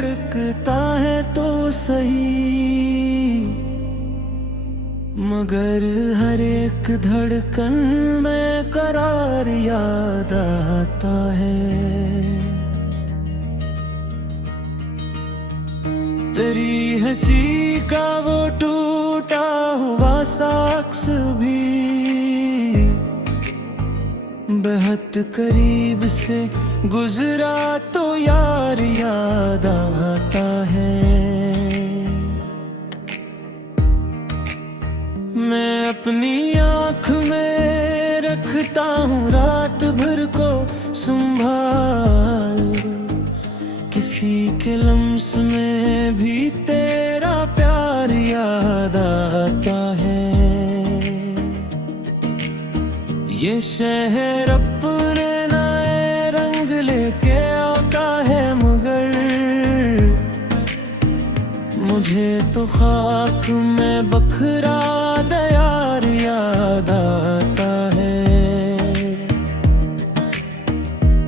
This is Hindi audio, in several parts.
धड़कता है तो सही, मगर हर एक धड़कन में करार याद आता है। तेरी हंसी का वो टूटा हुआ साक्स भी बहुत करीब से गुजरा तो यार याद आता है। मैं अपनी आँख में रखता हूँ रात भर को संभाल, किसी के लम्स में भी तेरा प्यार याद आता है। ये शहर अपने नए रंग लेके आता है, मगर मुझे तो खाक में बखरा यार याद आता है।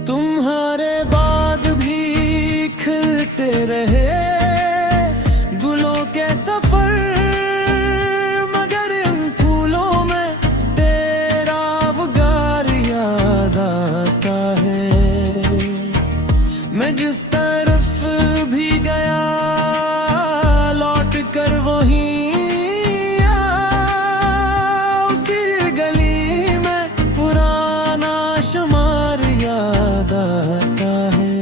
तुम्हारे बाग भी खिलते रहे गुलों के सफर, मगर इन फूलों में तेरा वगार याद आता है। मैं जिस तरफ भी गया लौट कर वहीं उसी गली में पुराना शुमार याद आता है।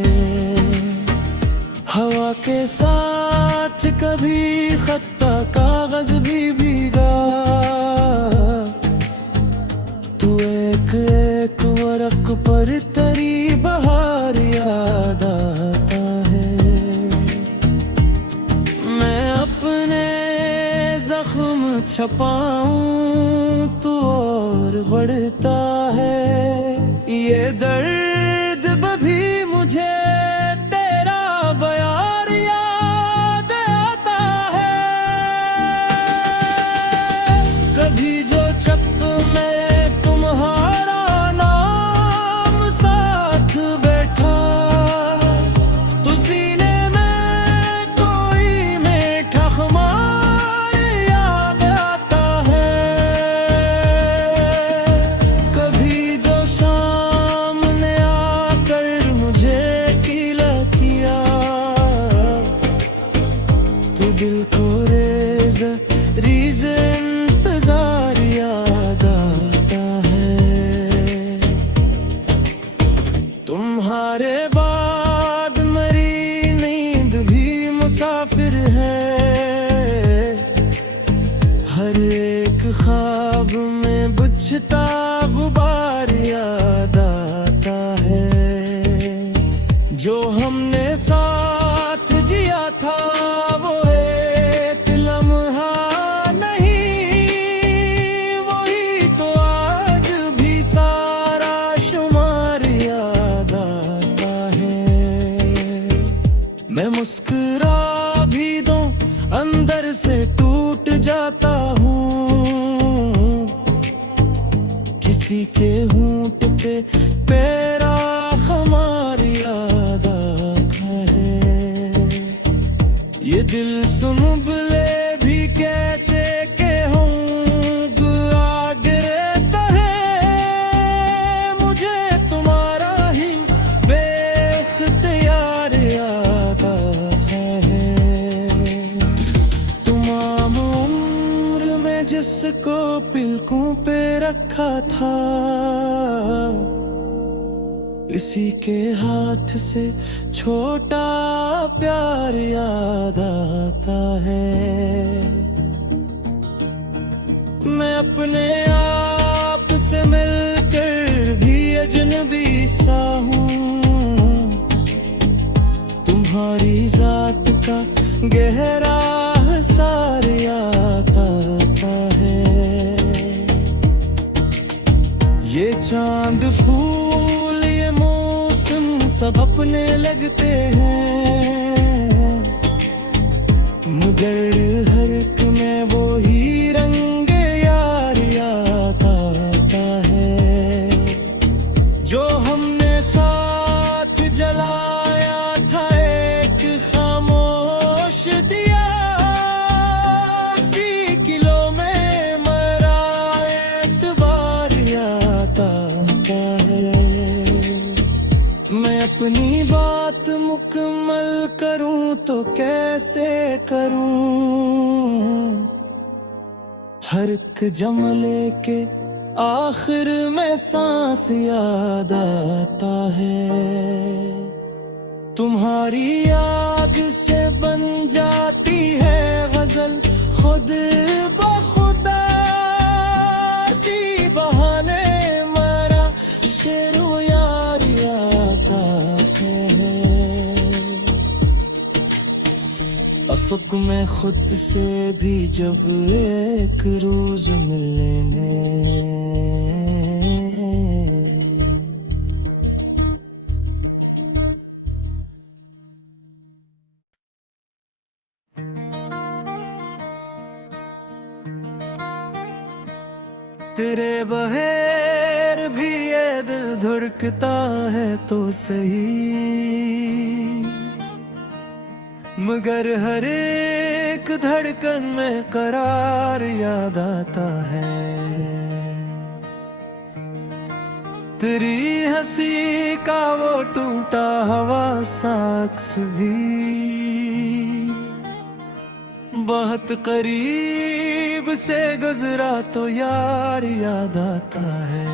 हवा के साथ कभी खत्ता कागज भी भीगा, तू एक एक वरक पर तेरी बहार याद आता है। मैं अपने जख्म छपाऊं तो और बढ़ता है, ये दर्द भी मुझे तेरा बयार याद आता है। कभी जो छप में तुम्हारा नाम साथ बैठा, तो सीने में कोई मीठा खुमार याद आता है। कभी जो सामने आकर मुझे गीला किया, तो दिल को रेज़ रीज़ इंतजार याद आता है। तुम्हारे बाद मेरी नींद भी मुसाफिर है, हर एक ख्वाब में बुझता गुबार याद आता है। जो हमने साथ जिया था वो एक लम्हा नहीं, वही तो आज भी सारा शुमार याद आता है। मैं मुस्कुरा भी दूं अंदर से टूट जाता हूँ, किसी के होंठ पे तेरा खुमार याद आता है। ये दिल सुन बुले भी कैसे के होंगे आगे तरह, मुझे तुम्हारा ही बेख्तियार याद आता है। तमाम उम्र में जिसको पिलकों पे रखा था, इसी के हाथ से छोटा प्यार याद आता है। मैं अपने आप से मिलकर भी अजनबी सा हूँ, तुम्हारी जात का गहरा सार याद आता है। ये चांद फूल ये मौसम सब अपने लगते हैं, मगर हर एक में वो ही रंग यार याद आता है। जो हमने साथ जलाया था एक खाम मुकम्मल करूं तो कैसे करूं, हर एक जमले के आखिर में सांस याद आता है। तुम्हारी याद से बन जाती है गजल खुद बखुदा, सी बहाने मरा शेरो यार आता है। अफक में खुद से भी जब एक रोज मिलने, तेरे बगैर भी ये दिल धड़कता है तो सही, मगर हर एक धड़कन में करार याद आता है। तेरी हंसी का वो टूटा हुआ साक्स भी बहुत करीब से गुजरा तो यार याद आता है।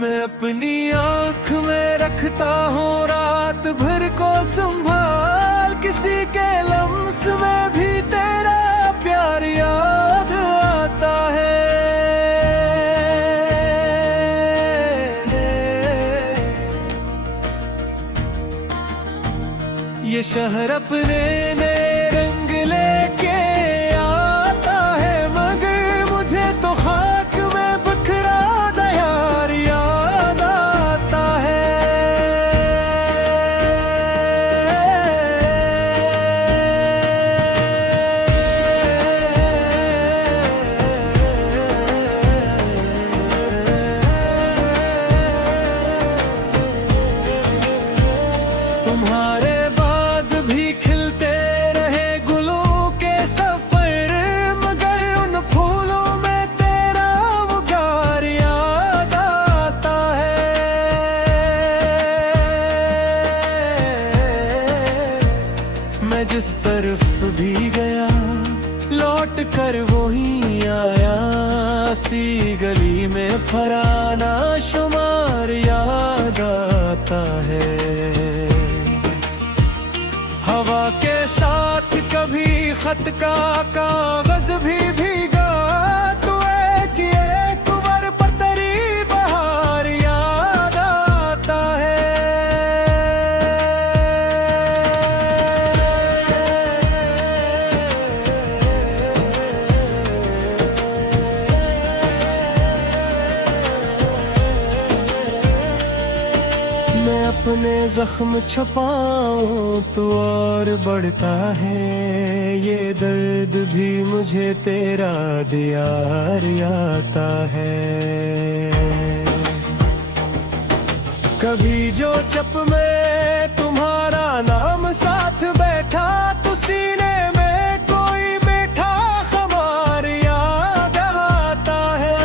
मैं अपनी आँख में रखता हूँ रात भर को संभाल, किसी के लम्स में भी तेरा प्यार याद आता है। ये शहर अपने नए रंग लेके आता है, मगर मुझे तो खाक में बिखरा यार याद आता है। तुम्हारे जिस तरफ भी गया लौट कर वो ही आया, सी गली में फराना शुमार याद आता है। हवा के साथ कभी खत का कागज भी भीगा, तो एक उम्र पर तेरी बहार याद आता है। मैं अपने जख्म छुपाऊं तो और बढ़ता है, ये दर्द भी मुझे तेरा दियार आता है। कभी जो चप में तुम्हारा नाम साथ बैठा, तो सीने में कोई मीठा खबर याद आता है।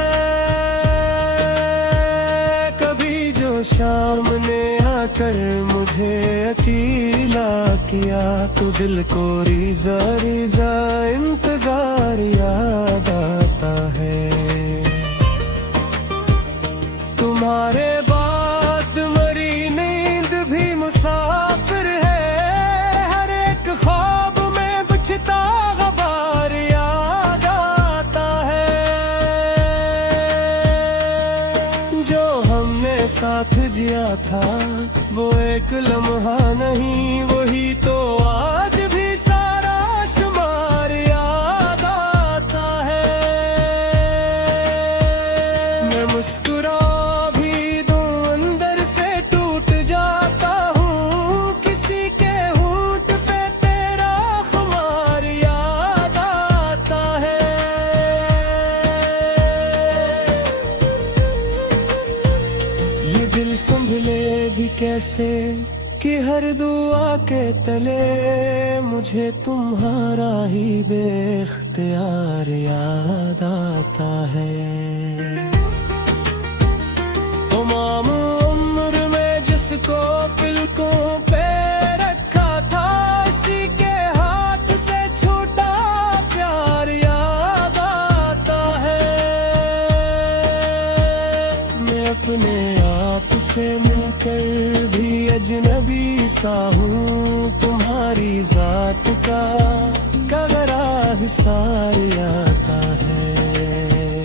कभी जो शाम ने आकर मुझे अकेला किया, तो दिल को रीज़ा रीज़ा इंतजार याद आता है। तुम्हारे बाद मरी नींद भी मुसाफिर है, हर एक ख्वाब में बचता गबार याद आता है। जो हमने साथ जिया था वो एक लम्हा नहीं, वही तो आज भी सारा शुमार याद आता है। मैं मुस्कुरा भी दूं अंदर से टूट जाता हूँ, किसी के होंठ पे तेरा खुमार याद आता है। ये दिल संभले भी कैसे कि हर दुआ के तले मुझे तुम्हारा ही बेख्तियार याद आता है। तमाम उम्र में सा हूँ तुम्हारी जात का, कगरा हिसार आता है।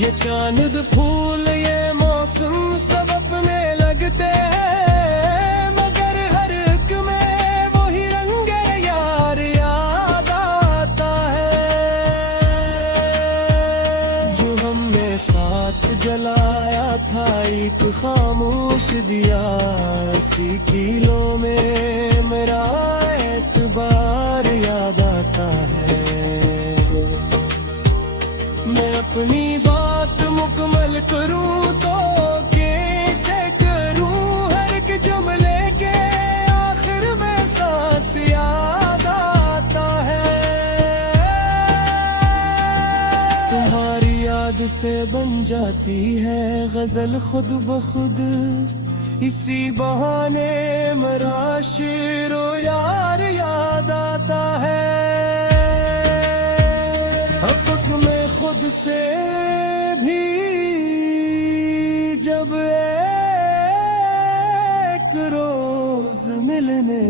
ये चांद फूल ये मौसम सब अपने लगते हैं, मगर हर एक में वही रंग यार याद आता है। जो हमने साथ जलाया था एक खामोश दिया, इसी कीलों में मेरा एतबार याद आता है। मैं अपनी बात मुकम्मल करूं तो कैसे करूं, हर एक जुमले के आखिर में सांस याद आता है। तुम्हारी याद से बन जाती है गजल खुद ब खुद, इसी बहाने मेरा शेरो यार याद आता है। अफक में खुद से भी जब एक रोज मिलने